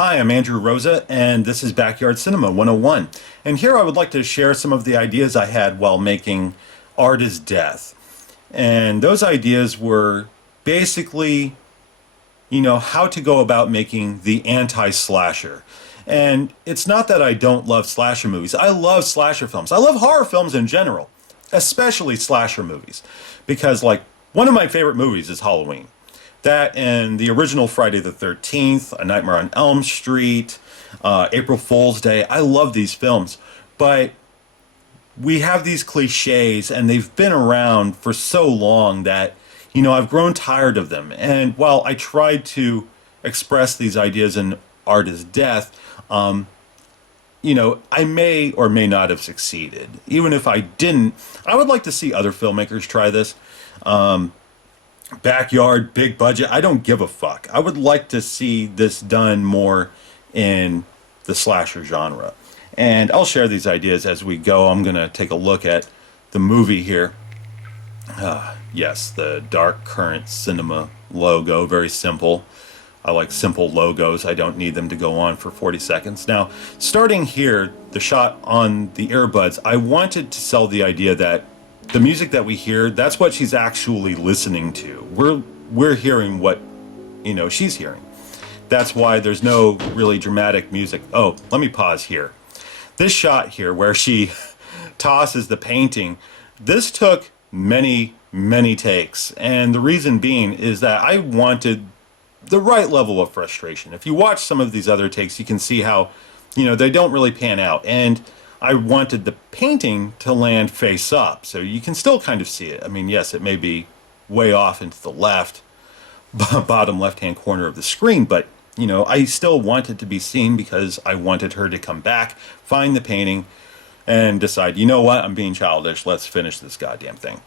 Hi, I'm Andrew Rosa, and this is Backyard Cinema 101. And here I would like to share some of the ideas I had while making Art is Death. And those ideas were basically, how to go about making the anti-slasher. And it's not that I don't love slasher movies. I love slasher films. I love horror films in general, especially slasher movies. Because, like, one of my favorite movies is Halloween. That and the original Friday the 13th, A Nightmare on Elm Street, April Fool's Day. I love these films. But we have these cliches and they've been around for so long that, I've grown tired of them. And while I tried to express these ideas in Art is Death, I may or may not have succeeded. Even if I didn't, I would like to see other filmmakers try this. Backyard, big budget, I don't give a fuck. I would like to see this done more in the slasher genre. And I'll share these ideas as we go. I'm going to take a look at the movie here. Yes, the Dark Current Cinema logo, very simple. I like simple logos. I don't need them to go on for 40 seconds. Now, starting here, the shot on the earbuds, I wanted to sell the idea that the music that we hear, that's what she's actually listening to. We're hearing what, she's hearing. That's why there's no really dramatic music. Oh, let me pause here. This shot here where she tosses the painting, this took many, many takes. And the reason being is that I wanted the right level of frustration. If you watch some of these other takes, you can see how, they don't really pan out. And I wanted the painting to land face up, so you can still kind of see it. I mean, yes, it may be way off into the left, bottom left-hand corner of the screen, but, I still want it to be seen because I wanted her to come back, find the painting, and decide, you know what, I'm being childish, let's finish this goddamn thing.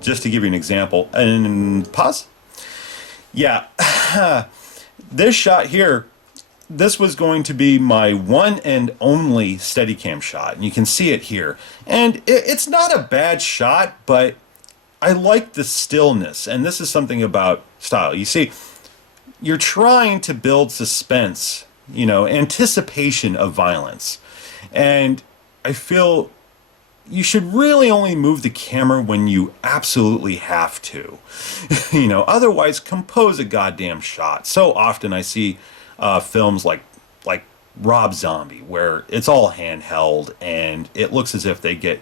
Just to give you an example, and pause. Yeah, this shot here, this was going to be my one and only Steadicam shot, and you can see it here. And it's not a bad shot, but I like the stillness, and this is something about style. You see, you're trying to build suspense, anticipation of violence, and I feel you should really only move the camera when you absolutely have to. Otherwise compose a goddamn shot. So often I see films like Rob Zombie where it's all handheld and it looks as if they get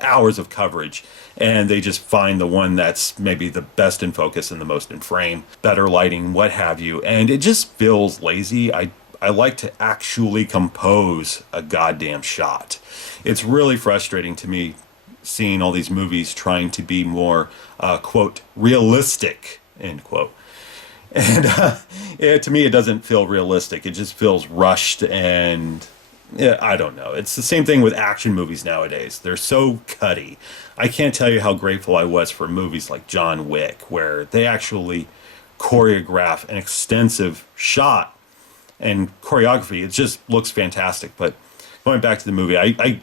hours of coverage and they just find the one that's maybe the best in focus and the most in frame, better lighting, what have you, and it just feels lazy. I like to actually compose a goddamn shot. It's really frustrating to me seeing all these movies trying to be more, quote, realistic, end quote. And to me, it doesn't feel realistic. It just feels rushed and yeah, I don't know. It's the same thing with action movies nowadays. They're so cutty. I can't tell you how grateful I was for movies like John Wick, where they actually choreograph an extensive shot and choreography. It just looks fantastic. But going back to the movie, I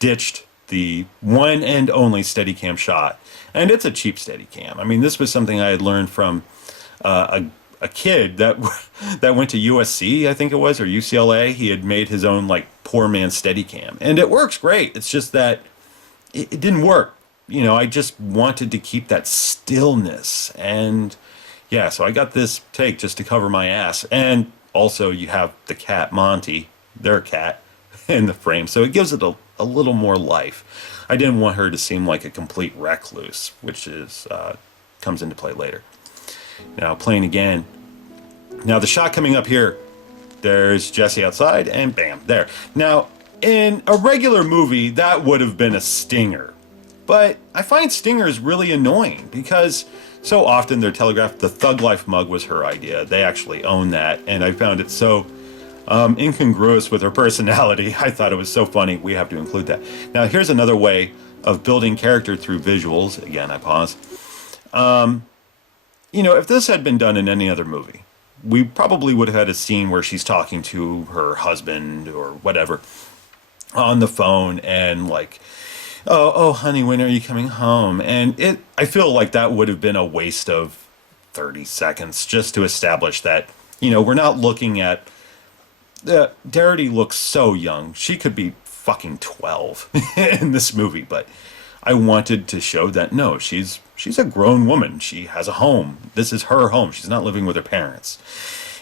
ditched the one and only Steadicam shot, and it's a cheap Steadicam. I mean, this was something I had learned from a kid that that went to USC, I think it was, or UCLA. He had made his own like poor man Steadicam, and it works great. It's just that it didn't work. I just wanted to keep that stillness, and yeah, so I got this take just to cover my ass. And also, you have the cat Monty, their cat, in the frame, so it gives it a little more life. I didn't want her to seem like a complete recluse, which is comes into play later. Now, playing again. Now, the shot coming up here, there's Jesse outside, and bam, there. Now, in a regular movie, that would have been a stinger. But I find stingers really annoying because so often they're telegraphed. The Thug Life mug was her idea. They actually own that, and I found it so incongruous with her personality. I thought it was so funny. We have to include that. Now, here's another way of building character through visuals. Again, I pause. If this had been done in any other movie, we probably would have had a scene where she's talking to her husband or whatever. on the phone and like, oh, honey, when are you coming home? And I feel like that would have been a waste of 30 seconds just to establish that, we're not looking at, Darity looks so young. She could be fucking 12 in this movie, but I wanted to show that no, she's a grown woman. She has a home. This is her home. She's not living with her parents.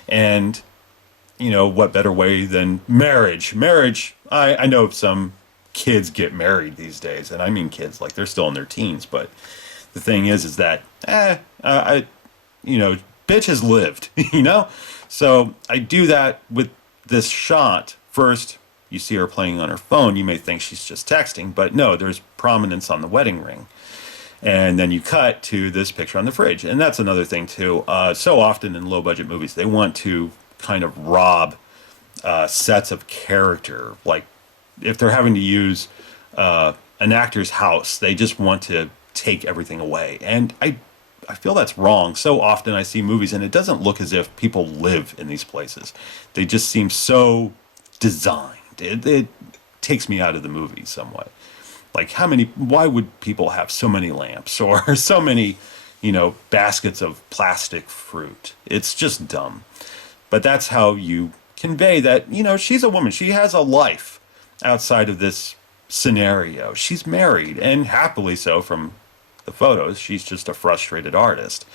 And what better way than marriage? Marriage, I know some kids get married these days, and I mean kids, like they're still in their teens, but the thing is that, bitch has lived, So I do that with this shot. First, you see her playing on her phone. You may think she's just texting, but no, there's prominence on the wedding ring. And then you cut to this picture on the fridge. And that's another thing, too. So often in low-budget movies, they want to kind of rob sets of character. Like, if they're having to use an actor's house, they just want to take everything away. And I feel that's wrong. So often I see movies, and it doesn't look as if people live in these places. They just seem so designed. It takes me out of the movie somewhat. Like, why would people have so many lamps or so many, baskets of plastic fruit? It's just dumb. But that's how you convey that, she's a woman. She has a life outside of this scenario. She's married, and happily so from the photos. She's just a frustrated artist.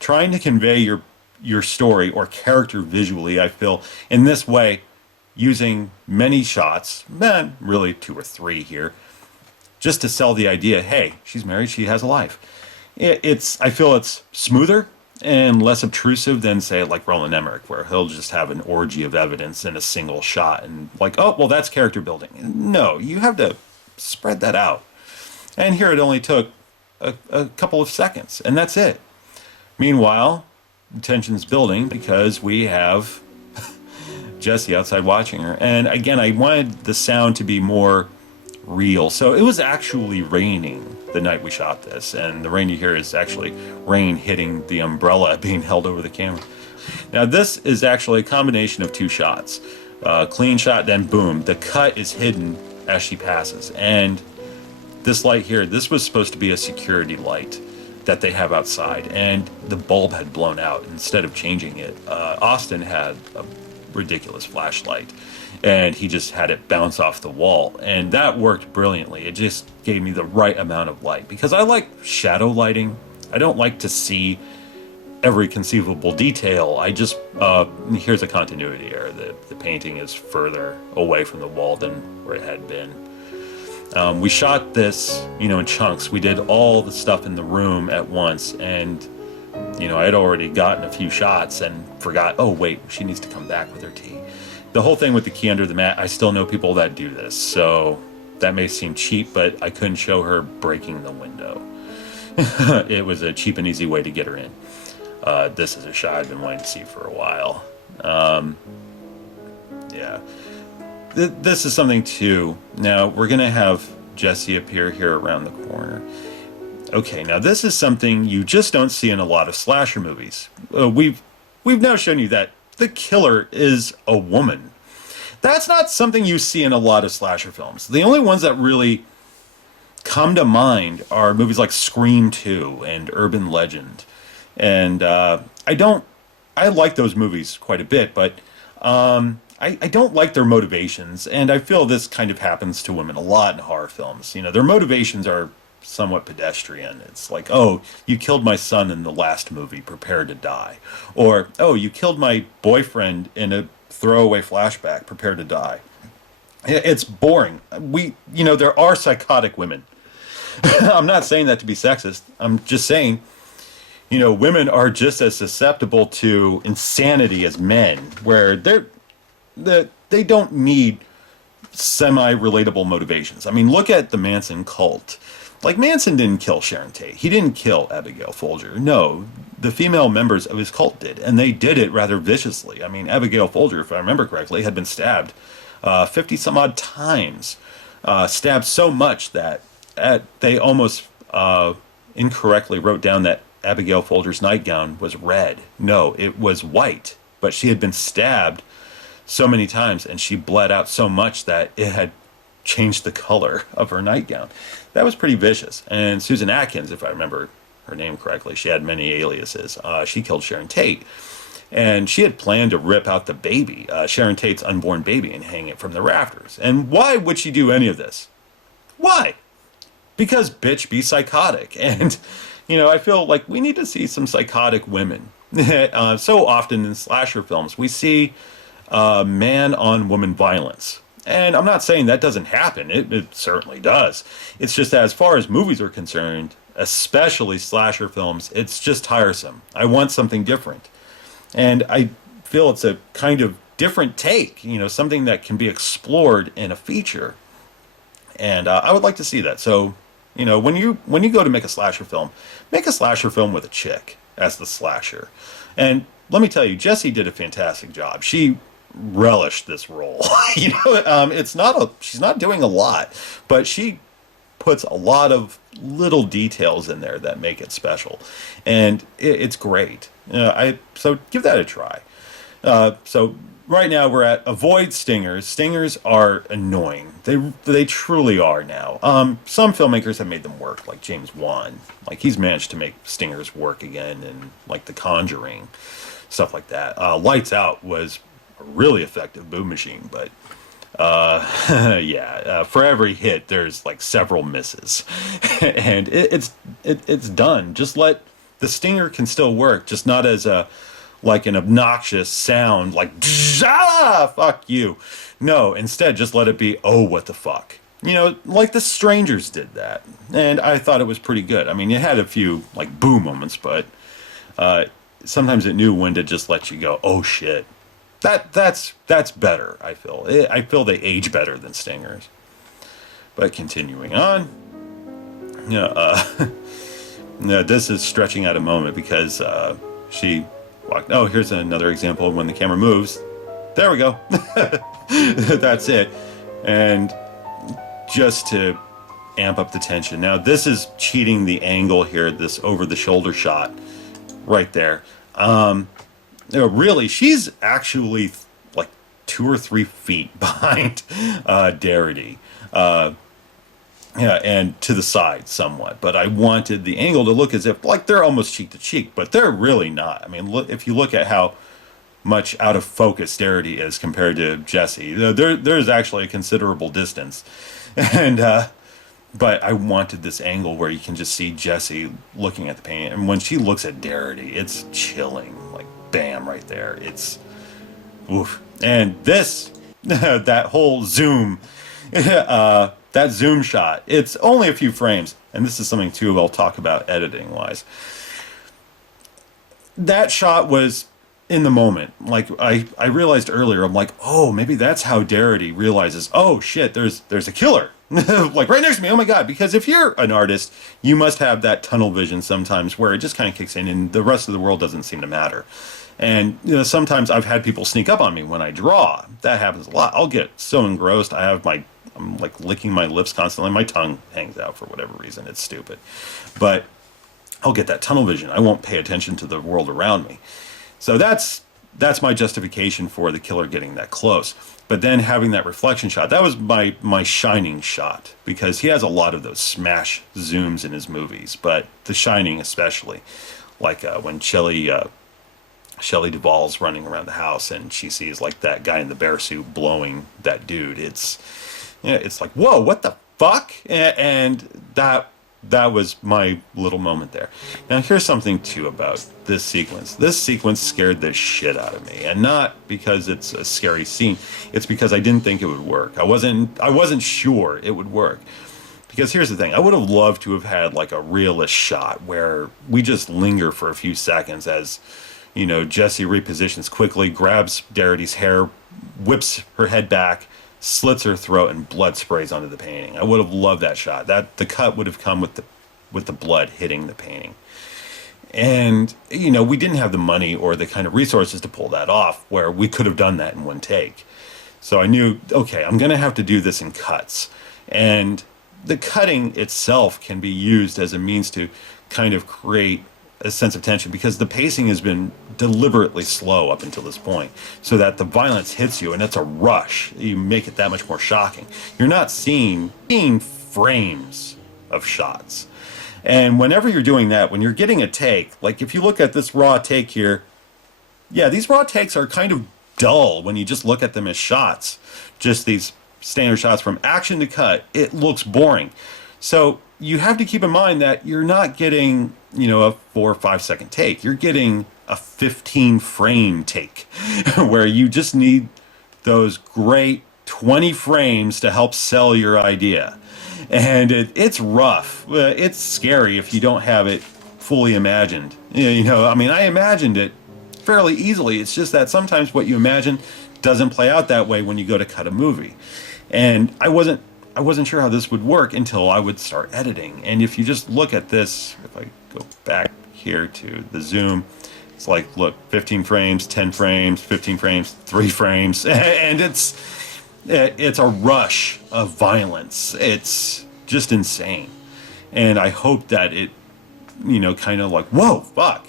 Trying to convey your story or character visually, I feel, in this way, using many shots, really 2 or 3 here, just to sell the idea, hey, she's married, she has a life. I feel it's smoother and less obtrusive than, say, like Roland Emmerich, where he'll just have an orgy of evidence in a single shot and like, oh, well, that's character building. No, you have to spread that out. And here it only took a couple of seconds, and that's it. Meanwhile, tension's building because we have Jessie outside watching her. And again, I wanted the sound to be more real. So it was actually raining the night we shot this, and the rain you hear is actually rain hitting the umbrella being held over the camera. Now this is actually a combination of 2 shots. Clean shot, then boom, the cut is hidden as she passes. And this light here, this was supposed to be a security light that they have outside, and the bulb had blown out. Instead of changing it, Austin had a ridiculous flashlight, and he just had it bounce off the wall, and that worked brilliantly. It just gave me the right amount of light, because I like shadow lighting. I don't like to see every conceivable detail. I just here's a continuity error. The painting is further away from the wall than where it had been. We shot this, in chunks. We did all the stuff in the room at once, and I had already gotten a few shots and forgot, oh wait, she needs to come back with her tea. The whole thing with the key under the mat, I still know people that do this, so that may seem cheap, but I couldn't show her breaking the window. It was a cheap and easy way to get her in. This is a shot I've been wanting to see for a while. Yeah. This is something too. Now, we're going to have Jessie appear here around the corner. Okay, now this is something you just don't see in a lot of slasher movies. We've now shown you that the killer is a woman. That's not something you see in a lot of slasher films. The only ones that really come to mind are movies like Scream 2 and Urban Legend. And I like those movies quite a bit, but I don't like their motivations, and I feel this kind of happens to women a lot in horror films. Their motivations are somewhat pedestrian. It's like, oh, you killed my son in the last movie, prepare to die. Or, oh, you killed my boyfriend in a throwaway flashback, prepare to die. It's boring. There are psychotic women. I'm not saying that to be sexist. I'm just saying, women are just as susceptible to insanity as men, where they don't need semi-relatable motivations. I mean, look at the Manson cult. Like, Manson didn't kill Sharon Tate. He didn't kill Abigail Folger. No, the female members of his cult did, and they did it rather viciously. I mean, Abigail Folger, if I remember correctly, had been stabbed 50 some odd times. Stabbed so much that they almost incorrectly wrote down that Abigail Folger's nightgown was red. No, it was white, but she had been stabbed so many times, and she bled out so much that it had changed the color of her nightgown. That was pretty vicious. And Susan Atkins, if I remember her name correctly, she had many aliases. She killed Sharon Tate. And she had planned to rip out the baby, Sharon Tate's unborn baby, and hang it from the rafters. And why would she do any of this? Why? Because bitch be psychotic. And, I feel like we need to see some psychotic women. So often in slasher films, we see man on woman violence. And I'm not saying that doesn't happen. It certainly does. It's just that as far as movies are concerned, especially slasher films, it's just tiresome. I want something different. And I feel it's a kind of different take, something that can be explored in a feature. And I would like to see that. So, when you go to make a slasher film with a chick as the slasher. And let me tell you, Jessie did a fantastic job. She relished this role. She's not doing a lot, but she puts a lot of little details in there that make it special, and it's great. So give that a try. So right now we're at avoid stingers. Stingers are annoying. They truly are now. Some filmmakers have made them work, like James Wan. Like he's managed to make stingers work again, and like The Conjuring, stuff like that. Lights Out was a really effective boom machine, but for every hit there's like several misses. And it's done. Just let the stinger can still work, just not as an obnoxious sound like fuck you. No, instead just let it be, oh, what the fuck. Like The Strangers did that, and I thought it was pretty good. I mean, it had a few like boo moments, but sometimes it knew when to just let you go, oh shit. That's better, I feel. I feel they age better than stingers. But continuing on, this is stretching out a moment because she walked. Oh, here's another example of when the camera moves. There we go. That's it. And just to amp up the tension. Now, this is cheating the angle here, this over-the-shoulder shot right there. Really, she's actually like 2 or 3 feet behind Darity. And to the side somewhat. But I wanted the angle to look as if like they're almost cheek to cheek, but they're really not. I mean, if you look at how much out of focus Darity is compared to Jessie, there's actually a considerable distance. And but I wanted this angle where you can just see Jessie looking at the painting, and when she looks at Darity, it's chilling. Like bam, right there. It's oof. And this that whole zoom that zoom shot, it's only a few frames, and this is something too I'll talk about editing wise. That shot was in the moment. Like I realized earlier, I'm like, oh, maybe that's how Darity realizes, oh shit, there's a killer like right next to me. Oh my god. Because if you're an artist, you must have that tunnel vision sometimes where it just kind of kicks in and the rest of the world doesn't seem to matter. And sometimes I've had people sneak up on me when I draw. That happens a lot. I'll get so engrossed. I'm like licking my lips constantly. My tongue hangs out for whatever reason. It's stupid. But I'll get that tunnel vision. I won't pay attention to the world around me. So that's my justification for the killer getting that close. But then having that reflection shot, that was my shining shot, because he has a lot of those smash zooms in his movies, but The Shining especially, like when Shelley Duvall's running around the house and she sees like that guy in the bear suit blowing that dude. It's like, whoa, what the fuck? And that was my little moment there. Now here's something too about this sequence. This sequence scared the shit out of me, and not because it's a scary scene. It's because I didn't think it would work. I wasn't sure it would work. Because here's the thing, I would have loved to have had like a realist shot where we just linger for a few seconds as, Jessie repositions quickly, grabs Darity's hair, whips her head back, slits her throat, and blood sprays onto the painting. I would have loved that shot. The cut would have come with the blood hitting the painting. And, we didn't have the money or the kind of resources to pull that off where we could have done that in one take. So I knew, okay, I'm going to have to do this in cuts. And the cutting itself can be used as a means to kind of create a sense of tension because the pacing has been deliberately slow up until this point, so that the violence hits you and it's a rush. You make it that much more shocking. You're not seeing frames of shots. And whenever you're doing that, when you're getting a take, like if you look at this raw take here, yeah, these raw takes are kind of dull when you just look at them as shots. Just these standard shots from action to cut. It looks boring. So you have to keep in mind that you're not getting, a 4 or 5 second take. You're getting a 15 frame take where you just need those great 20 frames to help sell your idea. And it's rough. It's scary if you don't have it fully imagined. I imagined it fairly easily. It's just that sometimes what you imagine doesn't play out that way when you go to cut a movie. And I wasn't sure how this would work until I would start editing. And if you just look at this, if I go back here to the zoom, it's like, look, 15 frames, 10 frames, 15 frames, 3 frames, and it's a rush of violence. It's just insane. And I hope that it, kind of like, whoa, fuck.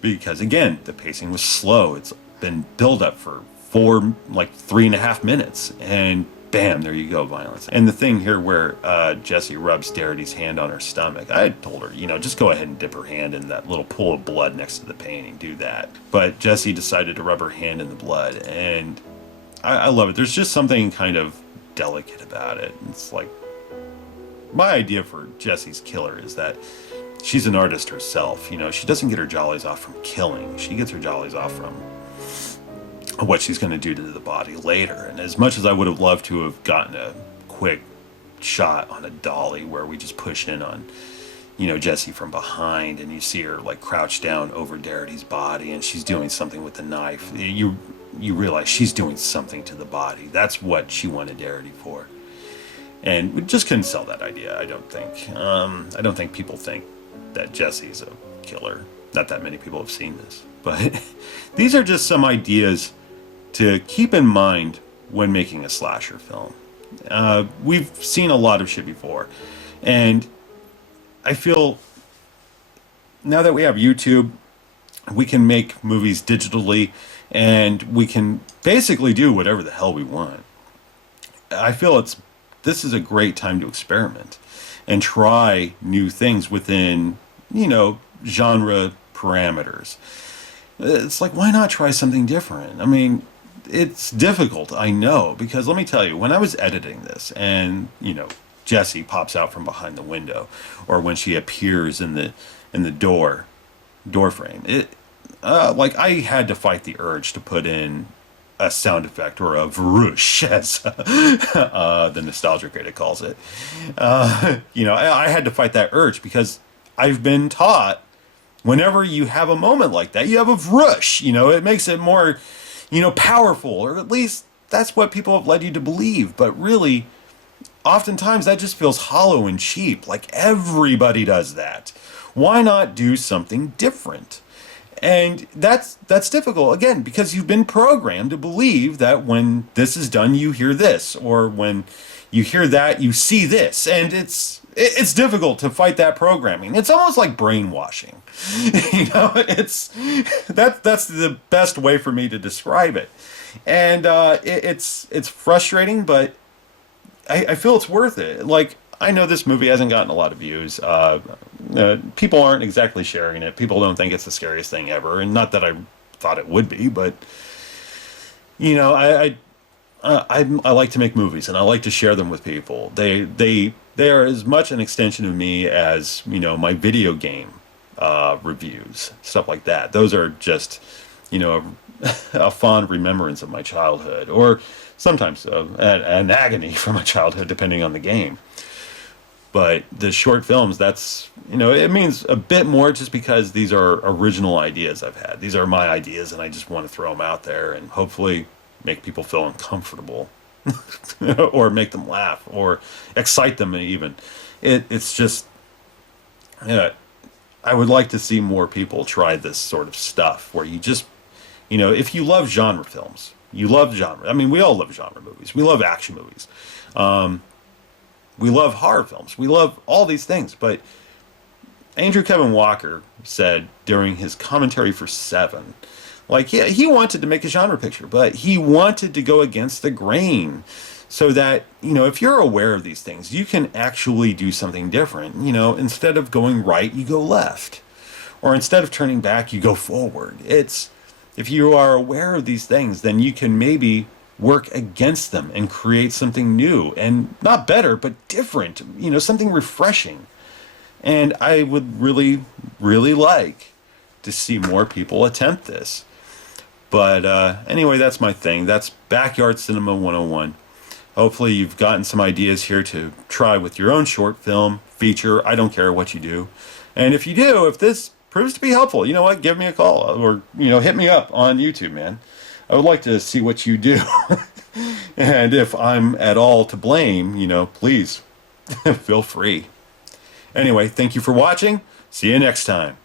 Because again, the pacing was slow. It's been built up for 3.5 minutes. And bam, there you go, violence. And the thing here where Jessie rubs Darity's hand on her stomach, I had told her, just go ahead and dip her hand in that little pool of blood next to the painting, do that. But Jessie decided to rub her hand in the blood, and I love it. There's just something kind of delicate about it. It's like, my idea for Jessie's killer is that she's an artist herself. She doesn't get her jollies off from killing. She gets her jollies off from what she's going to do to the body later. And as much as I would have loved to have gotten a quick shot on a dolly where we just push in on, Jessie from behind and you see her like crouched down over Darity's body and she's doing something with the knife, you realize she's doing something to the body. That's what she wanted Darity for. And we just couldn't sell that idea, I don't think. I don't think people think that Jessie's a killer. Not that many people have seen this. But these are just some ideas to keep in mind when making a slasher film. We've seen a lot of shit before. And I feel now that we have YouTube, we can make movies digitally and we can basically do whatever the hell we want. I feel this is a great time to experiment and try new things within, genre parameters. It's like, why not try something different? I mean, it's difficult, I know, because let me tell you, when I was editing this and, Jessie pops out from behind the window or when she appears in the door frame, I had to fight the urge to put in a sound effect or a vroosh, as the nostalgia critic calls it. I had to fight that urge because I've been taught whenever you have a moment like that, you have a vroosh. It makes it more, powerful, or at least that's what people have led you to believe. But really, oftentimes that just feels hollow and cheap. Like everybody does that. Why not do something different? And that's difficult, again, because you've been programmed to believe that when this is done, you hear this, or when you hear that, you see this. And it's difficult to fight that programming. It's almost like brainwashing. That's the best way for me to describe it. And it's frustrating, but I feel it's worth it. Like, I know this movie hasn't gotten a lot of views. People aren't exactly sharing it. People don't think it's the scariest thing ever, and not that I thought it would be, but I like to make movies and I like to share them with people. They are as much an extension of me as my video game reviews, stuff like that. Those are just a fond remembrance of my childhood, or sometimes an agony from my childhood, depending on the game. But the short films, that's, it means a bit more just because these are original ideas I've had. These are my ideas, and I just want to throw them out there and hopefully make people feel uncomfortable or make them laugh or excite them even. It's just, I would like to see more people try this sort of stuff where you just, if you love genre films, you love genre. I mean, we all love genre movies. We love action movies. We love horror films. We love all these things, but Andrew Kevin Walker said during his commentary for Seven, like, yeah, he wanted to make a genre picture, but he wanted to go against the grain so that, you know, if you're aware of these things, you can actually do something different. You know, instead of going right, you go left. Or instead of turning back, you go forward. It's, if you are aware of these things, then you can maybe work against them and create something new and not better, but different, you know, something refreshing. And I would really, really like to see more people attempt this. But anyway, that's my thing. That's Backyard Cinema 101. Hopefully you've gotten some ideas here to try with your own short film, feature. I don't care what you do. And if you do, if this proves to be helpful, you know what? Give me a call or, you know, hit me up on YouTube, man. I would like to see what you do. And if I'm at all to blame, you know, please feel free. Anyway, thank you for watching. See you next time.